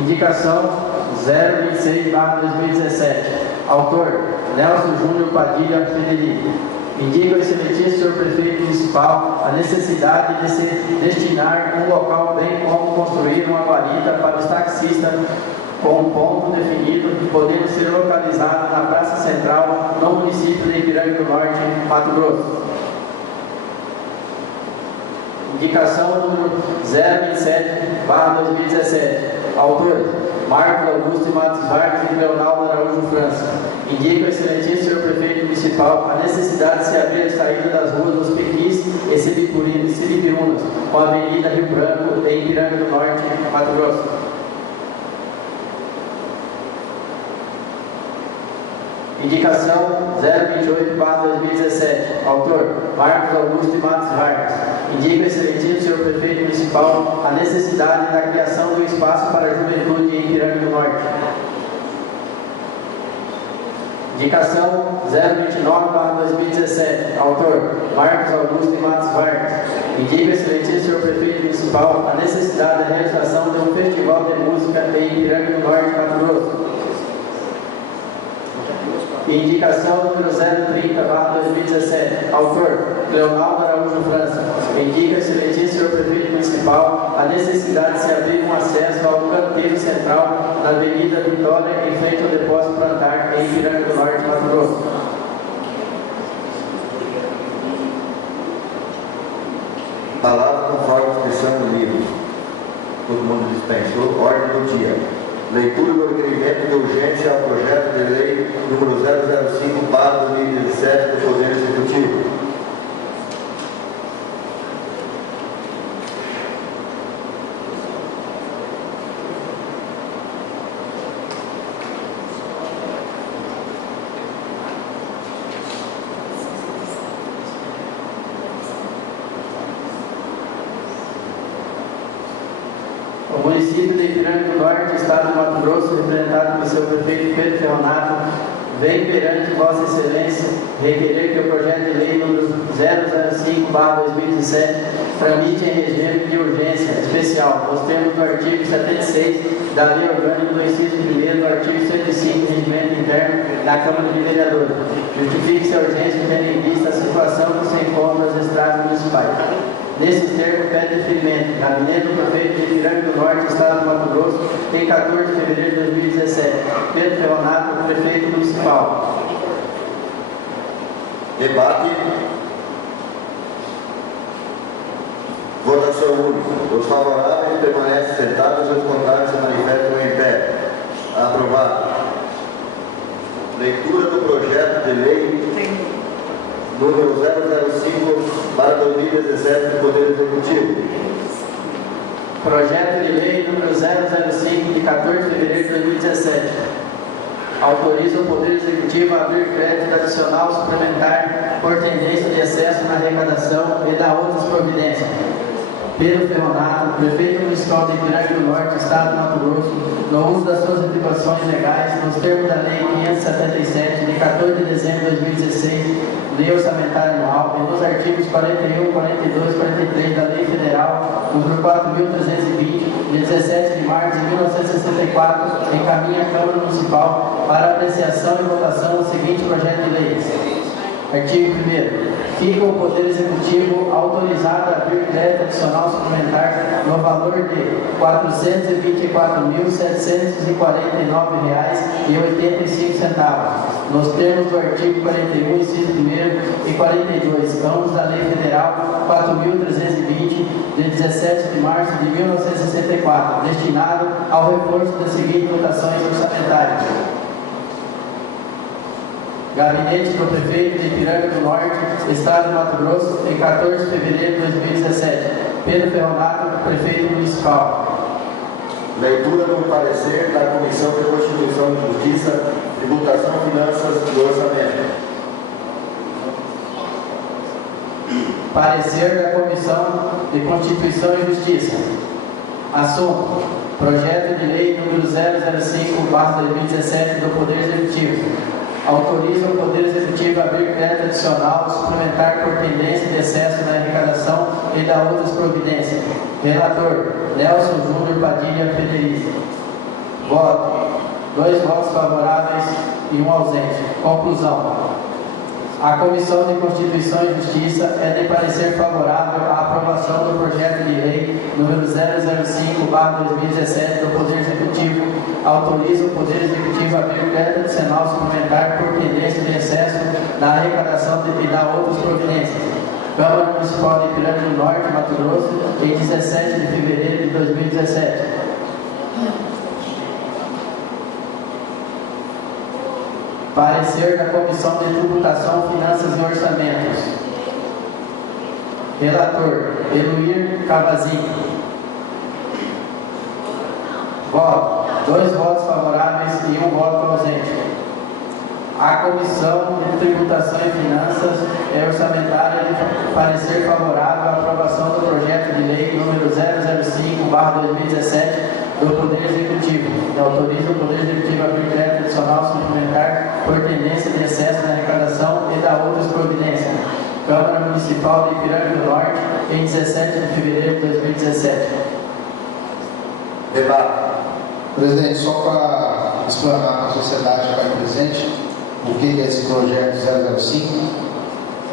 Indicação 026/2017. Autor: Nelson Júnior Padilha Federico. Indica o excelentíssimo senhor prefeito municipal a necessidade de se destinar um local bem como construir uma guarita para os taxistas com um ponto definido, podendo ser localizado na Praça Central, no município de Ipiranga do Norte, Mato Grosso. Indicação número 027/2017. Autores: Marcos Augusto Matos Vargas e Leonardo Araújo França. Indica o excelentíssimo senhor prefeito municipal a necessidade de se abrir a saída das ruas dos Pequis e Silipirunas, com a Avenida Rio Branco, em Ipiranga do Norte, Mato Grosso. Indicação 028/2017. Autor: Marcos Augusto Matos Vargas. Indica o excelentíssimo senhor prefeito municipal a necessidade da criação de um espaço para a juventude em Ipiranga do Norte. Indicação 029/2017. Autor: Marcos Augusto Matos Vargas. Indica o excelentíssimo senhor prefeito municipal a necessidade da realização de um festival de música em Ipiranga do Norte, Mato Grosso. Indicação número 030/2017. Autor: Leonardo Araújo França. Indica o excelentíssimo senhor prefeito municipal a necessidade de se abrir um acesso ao canteiro central na Avenida Vitória, em frente ao depósito plantar, em Ipiranga do Norte, Mato Grosso. Palavra conforme a inscrição do livro. Todo mundo dispensou. Ordem do dia. Leitura do requerimento de urgência ao projeto de lei número 005/2017 do Poder Executivo. O município de Ipiranga do Norte, estado do Mato Grosso, representado pelo seu prefeito Pedro Ferronato, vem perante Vossa Excelência requerer que o projeto de lei número 005/2017 tramite em regime de urgência especial, nos termos do artigo 76 da Lei Orgânica do inciso 1º do artigo 105 do Regimento Interno da Câmara de Vereadores. Justifique-se a urgência tendo em vista a situação que se encontra nas estradas municipais. Nesse termo, pede deferimento. Gabinete do prefeito de Ipiranga do Norte, estado do Mato Grosso, em 14 de fevereiro de 2017. Pedro Ferronato, prefeito municipal. Debate. Votação única. Os favoráveis permanecem sentados e os contrários se manifestam em pé. Aprovado. Leitura do projeto de lei número 005/2017 do Poder Executivo. Projeto de lei número 005, de 14 de fevereiro de 2017. Autoriza o Poder Executivo a abrir crédito adicional suplementar por tendência de excesso na arrecadação e dá outras providências. Pedro Ferronato, prefeito municipal de Ipiranga do Norte, estado do Mato Grosso, no uso das suas atribuições legais, nos termos da Lei 577, de 14 de dezembro de 2016, Lei Orçamentária Anual, e nos artigos 41, 42 e 43 da Lei Federal, número 4.320, de 17 de março de 1964, encaminha a Câmara Municipal para apreciação e votação o seguinte projeto de lei. Artigo 1º. Fica o Poder Executivo autorizado a abrir crédito adicional suplementar no valor de R$ 424.749,85, nos termos do artigo 41, inciso 1º e 42, ambos da Lei Federal 4.320, de 17 de março de 1964, destinado ao reforço das seguintes dotações orçamentárias. Gabinete do prefeito de Ipiranga do Norte, estado de Mato Grosso, em 14 de fevereiro de 2017. Pedro Ferronato, prefeito municipal. Leitura do parecer da Comissão de Constituição e Justiça, Tributação, Finanças e Orçamento. Parecer da Comissão de Constituição e Justiça. Assunto: projeto de lei número 005/2017 do Poder Executivo. Autoriza o Poder Executivo a abrir crédito adicional suplementar por tendência de excesso na arrecadação e da outras providências. Relator: Nelson Júnior Padilha Federico. Voto. 2 votos favoráveis e 1 ausente. Conclusão. A Comissão de Constituição e Justiça é de parecer favorável à aprovação do projeto de lei número 005/2017 do Poder Executivo, autoriza o Poder Executivo a abrir crédito adicional suplementar por pendência de excesso na arrecadação e dar outras providências. Câmara Municipal de Ipiranga do Norte, Mato Grosso, em 17 de fevereiro de 2017. Parecer da Comissão de Tributação, Finanças e Orçamentos. Relator, Eluir Cavazinho. Voto. 2 votos favoráveis e 1 voto ausente. A Comissão de Tributação e Finanças e Orçamentária de parecer favorável à aprovação do projeto de lei número 005/2017 do Poder Executivo, que autoriza o Poder Executivo a abrir crédito adicional suplementar por tendência de excesso na arrecadação e da outras providências. Câmara Municipal de Ipiranga do Norte, em 17 de fevereiro de 2017. Debate. Presidente, só para explanar para a sociedade que vai presente o que é esse projeto 005,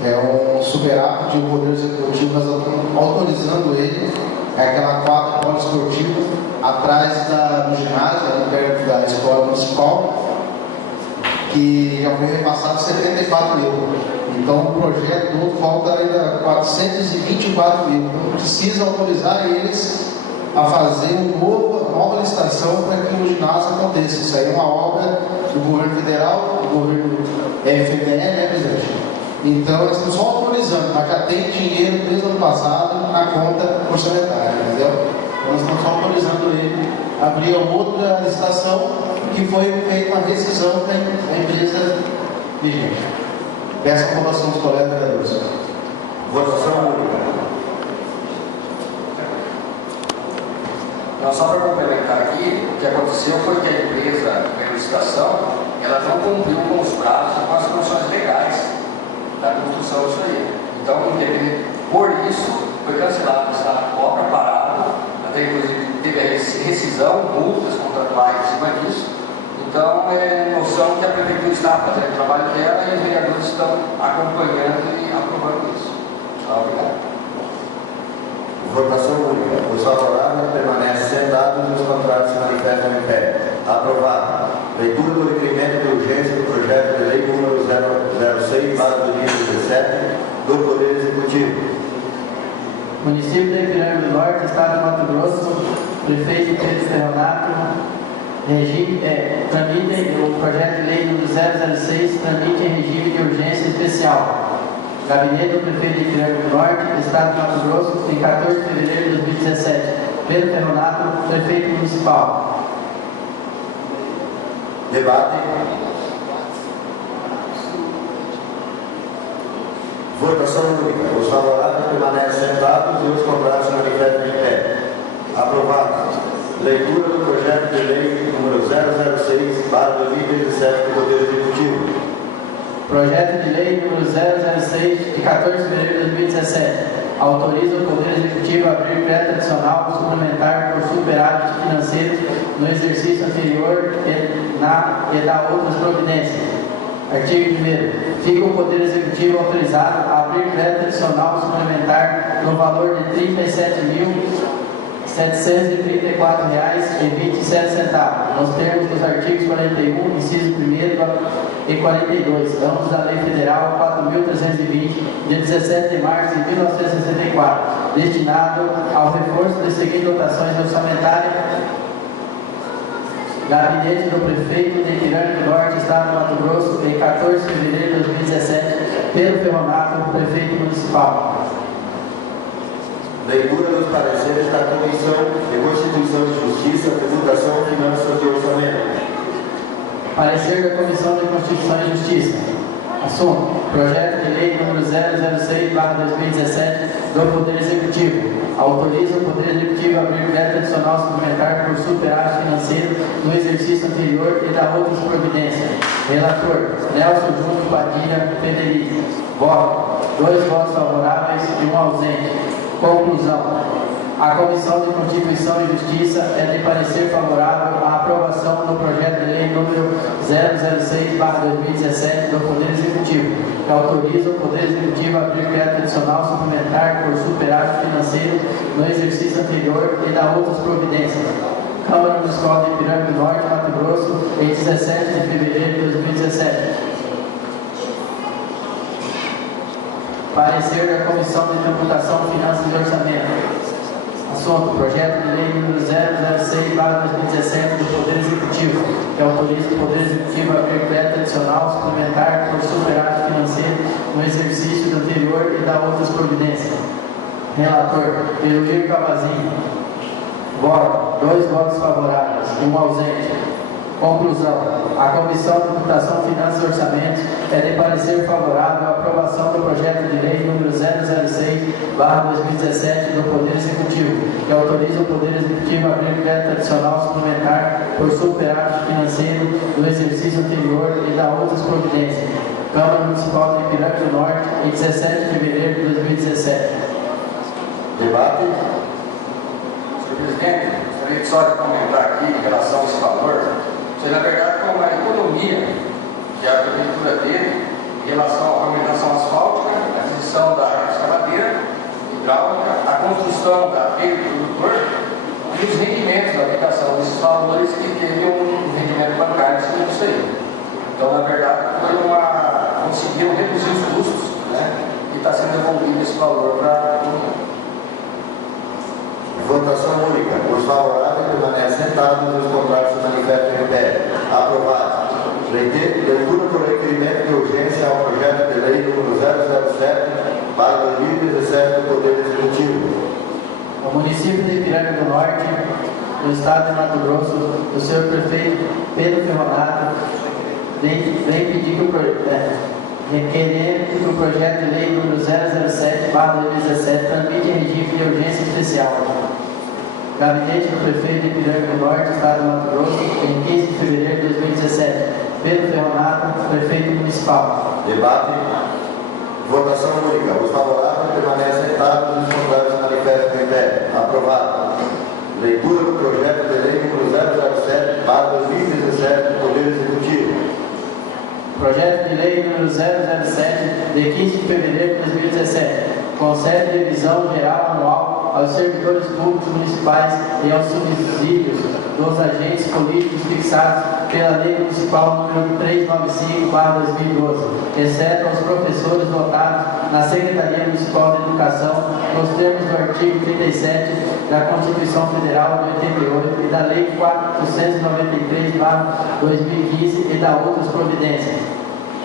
é um superávit do Poder Executivo, nós estamos autorizando ele, é aquela quadra poliesportiva atrás do ginásio, perto da escola municipal, que já foi repassado 74 mil. Então o projeto todo falta ainda 424 mil. Então precisa autorizar eles a fazer uma nova licitação para que o ginásio aconteça. Isso aí é uma obra do governo federal, do governo FNDE, né, presidente? Então nós estamos só autorizando, mas já tem dinheiro desde o ano passado na conta orçamentária, entendeu? Então nós estamos só autorizando ele a abrir outra licitação que foi feita uma rescisão da empresa vigente. Peço a aprovação dos colegas vereadores. Votação única. Então, só para complementar aqui, o que aconteceu foi que a empresa de licitação, ela não cumpriu com os prazos e com as condições legais da construção disso aí. Então, por isso, foi cancelada essa obra parada, até inclusive teve a rescisão, multas contratuais em cima disso. Então, é noção que a Prefeitura está fazendo o trabalho dela e os vereadores estão acompanhando e aprovando isso. Obrigado. Votação única. Os favoráveis permanecem sentados e os contrários se manifestam em pé. Aprovado. Leitura do requerimento de urgência do projeto de lei número 006/2017 do Poder Executivo. Município de Ipiranga do Norte, Estado de Mato Grosso, Prefeito Pedro Ferronato, tramite o projeto de lei número 006, tramite em regime de urgência especial. Gabinete do Prefeito de Ipiranga do Norte, Estado de Mato Grosso, em 14 de fevereiro de 2017. Pedro Ferronato, Prefeito Municipal. Debate. Votação única. Os favoráveis permanecem sentados e os contrários se manifestam em pé. Aprovado. Leitura do projeto de lei número 006/2017 do Poder Executivo. Projeto de lei número 006, de 14 de fevereiro de 2017. Autoriza o Poder Executivo a abrir crédito adicional suplementar por superávit financeiro no exercício anterior e dar outras providências. Artigo 1º. Fica o Poder Executivo autorizado a abrir crédito adicional suplementar no valor de R$ 37.734,27, nos termos dos artigos 41, inciso 1º e 42, ambos da Lei Federal 4.320, de 17 de março de 1964, destinado ao reforço das seguintes dotações orçamentárias. Gabinete do Prefeito de Ipiranga do Norte, Estado de Mato Grosso, em 14 de fevereiro de 2017, Pedro Ferronato, Prefeito Municipal. Leitura dos pareceres da Comissão de Constituição e Justiça, Tributação, Finanças e Orçamento. Parecer da Comissão de Constituição e Justiça. Assunto: projeto de lei número 006/2017 do Poder Executivo. Autoriza o Poder Executivo a abrir crédito adicional suplementar por superávit financeiro no exercício anterior e da outras providências. Relator: Nelson Júnior Padilha Federico. Voto: 2 votos favoráveis e 1 ausente. Conclusão: a Comissão de Constituição e Justiça é de parecer favorável à aprovação 006/2017 do Poder Executivo, que autoriza o Poder Executivo a abrir crédito adicional suplementar por superávit financeiro no exercício anterior e dá outras providências. Câmara Municipal de Ipiranga do Norte, Mato Grosso, em 17 de fevereiro de 2017. Parecer da Comissão de Tributação, Finanças e Orçamento. Assunto: projeto de lei número 006/2017 do Poder Executivo, que autoriza o Poder Executivo a abrir crédito adicional suplementar por superávit financeiro no exercício do anterior e dá outras providências. Relator: Eloir Cavazinho. Voto: 2 votos favoráveis, 1 ausente. Conclusão: a Comissão de Tributação, Finanças e Orçamentos é de parecer favorável à aprovação do projeto de lei número 006/2017 do Poder Executivo, que autoriza o Poder Executivo a abrir crédito adicional suplementar por superávit financeiro do exercício anterior e dá outras providências. Câmara Municipal de Ipiranga do Norte, em 17 de fevereiro de 2017. Debate. Senhor presidente, gostaria só de comentar aqui em relação a esse valor. Isso, na verdade, é uma economia que a prefeitura teve em relação à pavimentação asfáltica, a aquisição da escavadeira hidráulica, a construção da rede produtor e os rendimentos da aplicação desses valores que teve um rendimento bancário em cima disso aí. Então, na verdade, conseguiram reduzir os custos, né? E está sendo devolvido esse valor para a economia. Votação única. Os favoráveis permanecem sentados e os contrários se manifestam em pé. Aprovado. Leitura do requerimento de urgência ao projeto de lei número 007/2017 do Poder Executivo. O município de Ipiranga do Norte, do estado de Mato Grosso, o senhor prefeito Pedro Ferronato, vem pedir requerendo que o projeto de lei número 007/2017 tramite em regime de urgência especial. Gabinete do Prefeito de Ipiranga do Norte, Estado de Mato Grosso, em 15 de fevereiro de 2017. Pedro Ferronato, Prefeito Municipal. Debate. Votação única. Os favoráveis permanecem sentados e os contrários se manifestam em pé. Aprovado. Leitura do projeto de lei número 007/2017 do Poder Executivo. Projeto de lei número 007, de 15 de fevereiro de 2017, concede revisão geral anual aos servidores públicos municipais e aos subsídios dos agentes políticos fixados pela Lei Municipal número 395/2012, exceto aos professores votados na Secretaria Municipal de Educação, nos termos do artigo 37 da Constituição Federal de 88 e da Lei 493/2015 e da outras providências.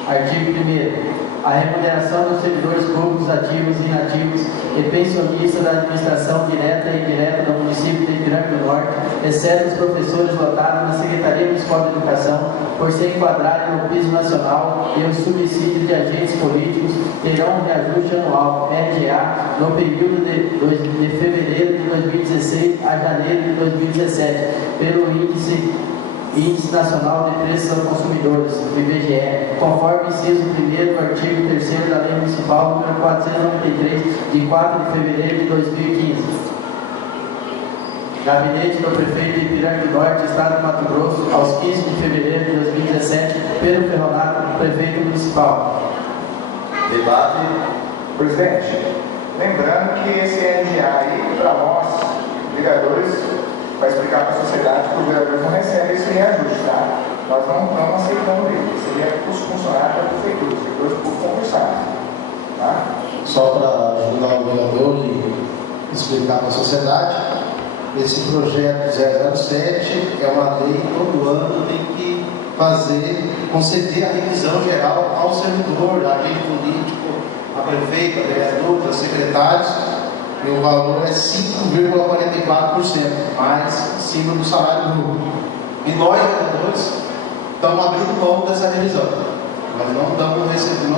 Artigo 1º. A remuneração dos servidores públicos ativos e inativos e pensionistas da administração direta e indireta do município de Ipiranga do Norte, exceto os professores votados na Secretaria Municipal de Educação, por se enquadrarem no piso nacional e os subsídios de agentes políticos, terão um reajuste anual, RGA, no período de fevereiro de 2016 a janeiro de 2017, pelo Índice Nacional de Preços aos Consumidores, IBGE, conforme inciso 1º do artigo 3º da Lei Municipal nº 493, de 4 de fevereiro de 2015. Gabinete do Prefeito de Ipiranga do Norte, Estado de Mato Grosso, aos 15 de fevereiro de 2017, Pedro Ferronato, Prefeito Municipal. Debate. Presidente, lembrando que esse RGA aí, para nós, vereadores, vai explicar para a sociedade que os vereadores não recebem esse reajuste, tá? Nós não aceitamos ele. Seria para os funcionários da prefeitura, os servidores públicos concursados. Tá? Só para ajudar o vereador e explicar para a sociedade, esse projeto 007 é uma lei que todo ano tem que conceder a revisão geral ao servidor, a agente político, a prefeito, a vereador, a secretários. E o valor é 5,44%, mais cima do salário bruto. E nós, vereadores, estamos abrindo mão dessa revisão. Nós não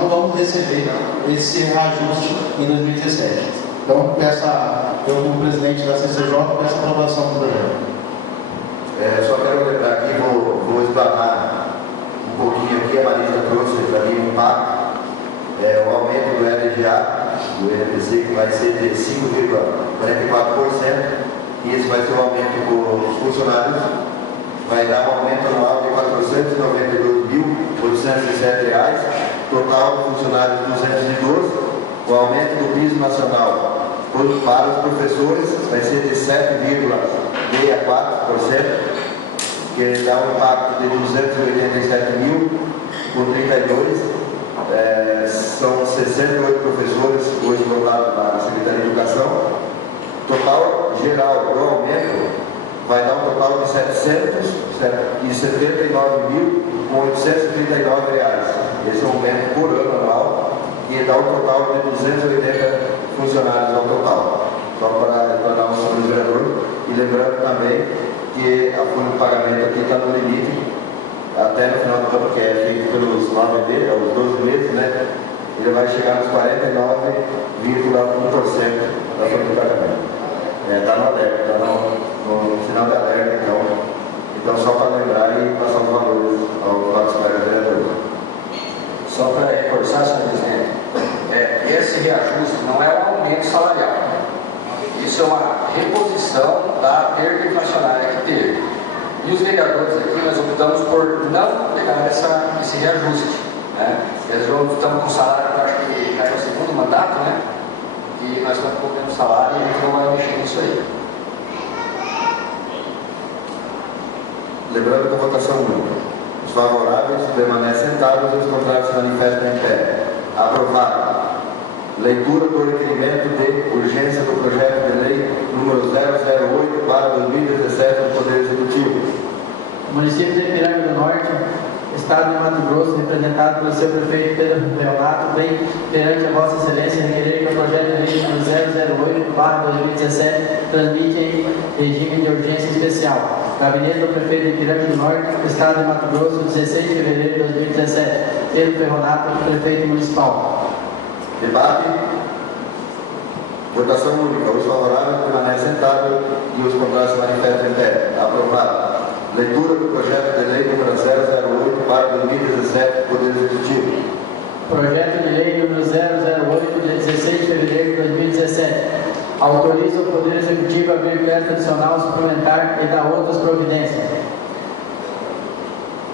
vamos receber esse reajuste em 2017. Então, eu, como presidente da CCJ, peço a aprovação do projeto. Só quero lembrar aqui, vou explanar um pouquinho aqui. A Marisa trouxe para mim um impacto. O aumento do LGA, do NPC, que vai ser de 5,44%, e esse vai ser o aumento dos funcionários vai dar um aumento anual de R$ 492.807, total de funcionários 212, o aumento do piso nacional para os professores vai ser de 7,64%, que dá um impacto de 287 mil por 32, são 68 professores hoje votados na Secretaria de Educação. Total geral do aumento vai dar um total de R$ 779.839. Esse é o aumento por ano anual, e dá um total de 280 funcionários ao total. Só para retornar o senhor vereador, e lembrando também que a folha de pagamento aqui está no limite, até no final do ano, que é feito pelos 12 meses, né? Ele vai chegar nos 49,1% da folha de pagamento. Está no alerta, está no sinal de alerta, então só para lembrar e passar os valores aos nossos colegas vereadores. Só para reforçar, senhor presidente, esse reajuste não é um aumento salarial. Isso é uma reposição da perda inflacionária que teve. E os vereadores aqui, nós optamos por não pegar esse reajuste. Né? Eles estamos com salário, eu acho que já é o segundo mandato, né? E nós estamos cobrando salário e a gente não vai mexer nisso aí. Lembrando que a votação única. Os favoráveis permanecem sentados e os contrários se manifestam em pé. Aprovado. Leitura do requerimento de urgência do projeto de lei número 008/2017 do Poder Executivo. O município de Ipiranga do Norte, Estado de Mato Grosso, representado pelo seu prefeito Pedro Leonato, vem perante a Vossa Excelência requerer que o projeto de lei número 008/2017 transmite em regime de urgência especial. Gabinete do prefeito de Ipiranga do Norte, Estado de Mato Grosso, 16 de fevereiro de 2017. Pedro Ferronato, prefeito municipal. Debate. Votação única. Os favoráveis permanecem sentados e os contrários se manifestam em pé. Aprovado. Leitura do projeto de lei número 008/2017 do Poder Executivo. Projeto de lei número 008, de 16 de fevereiro de 2017. Autoriza o Poder Executivo a abrir crédito adicional suplementar e dar outras providências.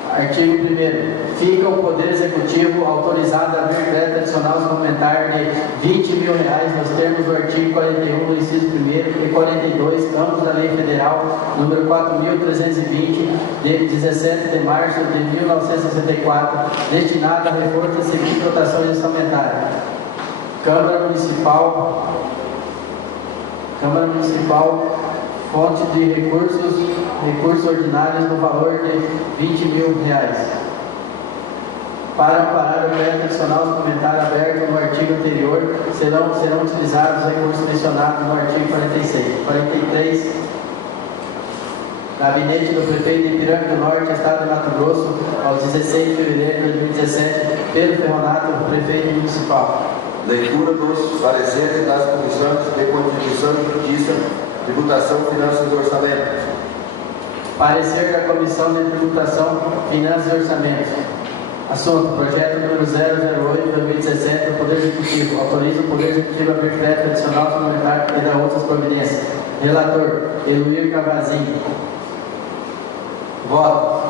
Artigo 1º. Fica o Poder Executivo autorizado a abrir crédito adicional suplementar de R$ 20.000 nos termos do artigo 41 do inciso 1º e 42, ambos da Lei Federal número 4.320, de 17 de março de 1964, destinado a reforço das seguintes dotações orçamentárias. Câmara Municipal, fonte de recursos ordinários no valor de R$ 20.000. Para amparar o crédito adicional suplementar aberto no artigo anterior, serão utilizados os recursos mencionados no artigo 46. 43. Gabinete do prefeito de Ipiranga do Norte, Estado de Mato Grosso, aos 16 de fevereiro de 2017, Pedro Ferronato, prefeito municipal. Leitura dos pareceres das comissões de Constituição e Justiça, Tributação, Finanças e Orçamento. Parecer da Comissão de Tributação, Finanças e Orçamento. Assunto: projeto número 008/2017 do Poder Executivo. Autoriza o Poder Executivo a abrir crédito adicional suplementar e dar outras providências. Relator: Eluir Cavazinho. Voto: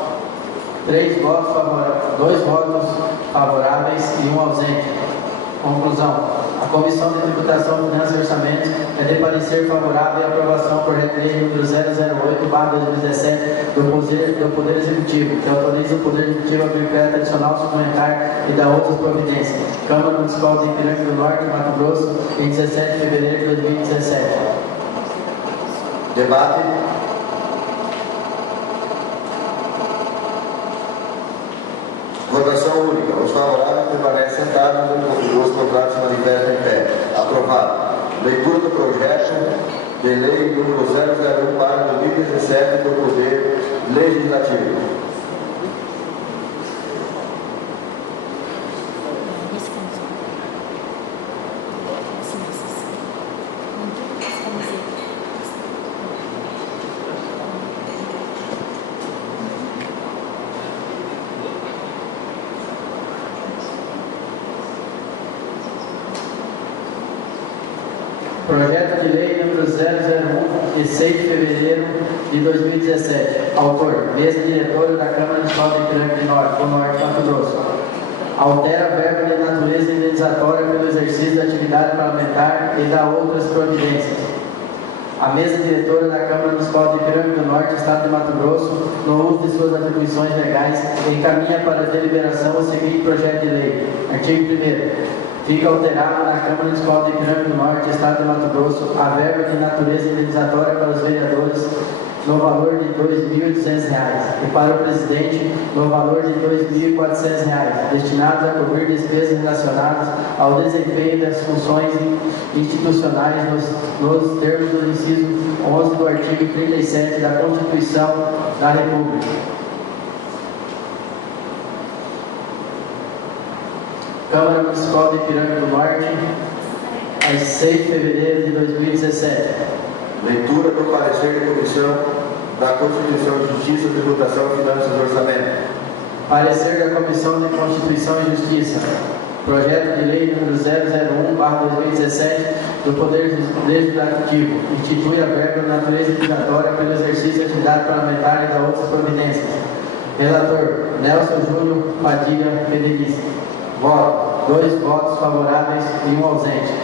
3 votos favoráveis, 2 votos favoráveis e 1 ausente. Conclusão: a Comissão de Tributação, Finanças e Orçamentos é de parecer favorável à aprovação do projeto de lei número 008/2017 do Poder Executivo, que autoriza o Poder Executivo a abrir crédito adicional suplementar e dar outras providências. Câmara Municipal de Ipiranga do Norte, Mato Grosso, em 17 de fevereiro de 2017. Debate. Votação única. Os favoráveis permanecem sentados e os contrários se manifestam em pé. Aprovado. Leitura do projeto de lei número 001/2017 do Poder Legislativo. Projeto de lei número 001, de 6 de fevereiro de 2017. Autor, mesa diretora da Câmara Municipal de Ipiranga do Norte, Mato Grosso. Altera a verba de natureza indenizatória pelo exercício da atividade parlamentar e dá outras providências. A mesa diretora da Câmara Municipal de Ipiranga do Norte, Estado de Mato Grosso, no uso de suas atribuições legais, encaminha para deliberação o seguinte projeto de lei. Artigo 1º. Fica alterado na Câmara Municipal de Ipiranga do Norte, Estado de Mato Grosso, a verba de natureza indenizatória para os vereadores no valor de R$ 2.200 e para o presidente no valor de R$ 2.400, destinados a cobrir despesas relacionadas ao desempenho das funções institucionais nos termos do inciso 11 do artigo 37 da Constituição da República. Câmara Municipal de Ipiranga do Norte, às 6 de fevereiro de 2017. Leitura do parecer da Comissão da Constituição, Justiça, Tributação, Finanças e Orçamento. Parecer da Comissão de Constituição e Justiça. Projeto de Lei número 001/2017 do Poder Legislativo. Institui a verba de natureza indenizatória pelo exercício de atividade parlamentar e da outras providências. Relator, Nelson Júnior Padilha Federici. Voto, 2 votos favoráveis e 1 ausente.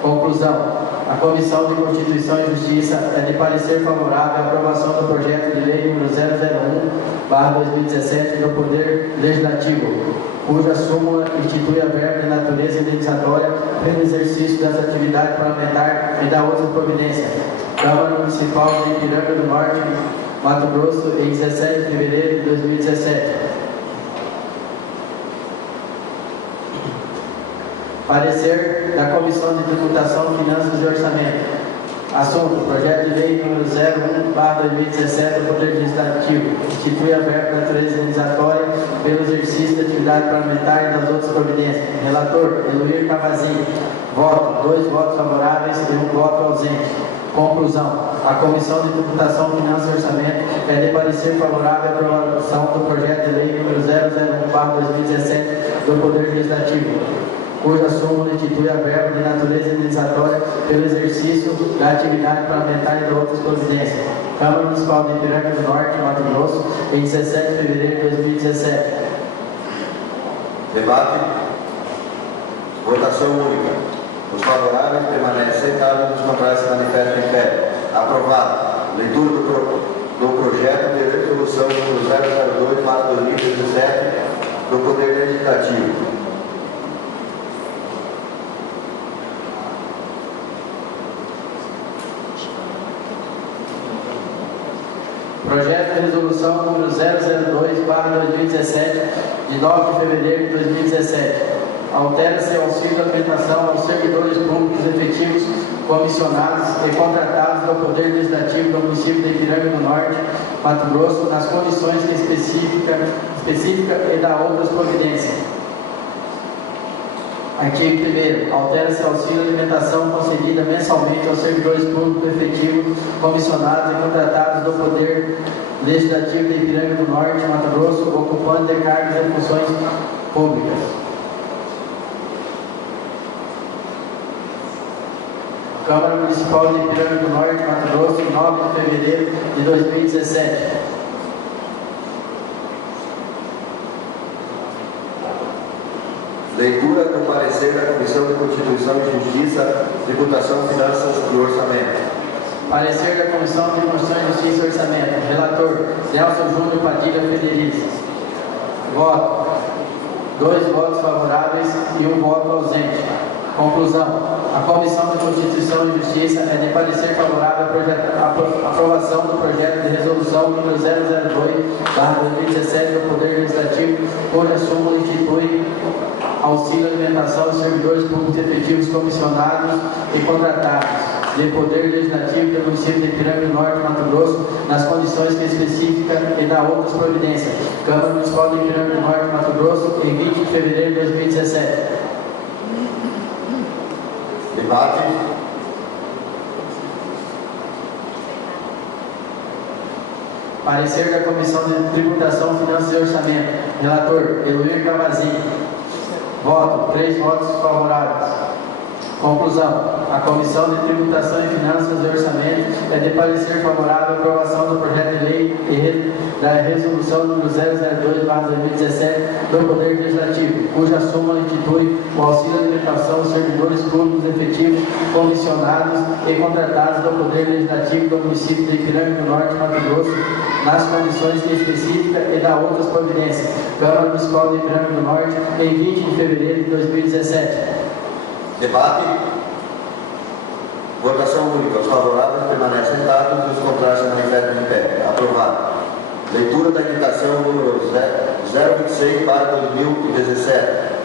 Conclusão. A Comissão de Constituição e Justiça é de parecer favorável à aprovação do projeto de lei número 001/2017 do Poder Legislativo, cuja súmula institui a verba de natureza indenizatória pelo exercício das atividades parlamentares e da outra providência. Câmara Municipal de Ipiranga do Norte, Mato Grosso, em 17 de fevereiro de 2017. Parecer da Comissão de Tributação, Finanças e Orçamento. Assunto: projeto de lei número 01/2017 do Poder Legislativo. Institui a verba de natureza indenizatória pelo exercício da atividade parlamentar e das outras providências. Relator, Eloir Cavazinho. Voto, 2 votos favoráveis e 1 voto ausente. Conclusão. A Comissão de Tributação, Finanças e Orçamento é de parecer favorável à aprovação do projeto de lei número 001/2017 do Poder Legislativo, cuja súmula institui a verba de natureza indenizatória pelo exercício da atividade parlamentar e de outras providências. Câmara Municipal de Ipiranga do Norte, Mato Grosso, em 17 de fevereiro de 2017. Debate. Votação única. Os favoráveis permanecem sentados, os contrários se manifestam em pé. Aprovado. Leitura do projeto de resolução número 002/2017 do Poder Legislativo. Projeto de resolução número 002/2017, de 9 de fevereiro de 2017. Altera-se o auxílio alimentação aos servidores públicos efetivos, comissionados e contratados do Poder Legislativo do município de Ipiranga do Norte, Mato Grosso, nas condições que específica e da outras providências. Artigo 1º. Altera-se o auxílio alimentação concedida mensalmente aos servidores públicos efetivos, comissionados e contratados do Poder Legislativo de Ipiranga do Norte, Mato Grosso, ocupando de cargos e funções públicas. Câmara Municipal de Ipiranga do Norte, Mato Grosso, 9 de fevereiro de 2017. Leitura do parecer da Comissão de Constituição e Justiça, Tributação, Finanças e Orçamento. Parecer da Comissão de Constituição e Justiça e Orçamento. Relator, Nelson Júnior Padilha Federici. Voto, 2 votos favoráveis e 1 voto ausente. Conclusão. A Comissão de Constituição e Justiça é de parecer favorável à aprovação do projeto de resolução número 002/2017 do Poder Legislativo, cuja súmula institui auxílio alimentação aos servidores públicos efetivos, comissionados e contratados de Poder Legislativo do município de Ipiranga do Norte, Mato Grosso, nas condições que especifica e da outras providências. Câmara Municipal de Ipiranga do Norte, Mato Grosso, em 20 de fevereiro de 2017. Debate. Parecer da Comissão de Tributação, Finanças e Orçamento. Relator, Eloir Cavazinho. Voto, 3 votos favoráveis. Conclusão. A Comissão de Tributação e Finanças e Orçamento é de parecer favorável à aprovação do projeto de lei e da resolução número 002/2017 do Poder Legislativo, cuja súmula institui o auxílio alimentação aos servidores públicos efetivos, comissionados e contratados do Poder Legislativo do município de Ipiranga do Norte, Mato Grosso, nas condições específicas e da outras providências. Câmara Municipal de Ipiranga do Norte, em 20 de fevereiro de 2017. Debate. Votação única. Os favoráveis permanecem sentados e os contrários se manifestam de pé. Aprovado. Leitura da indicação número 026/2017.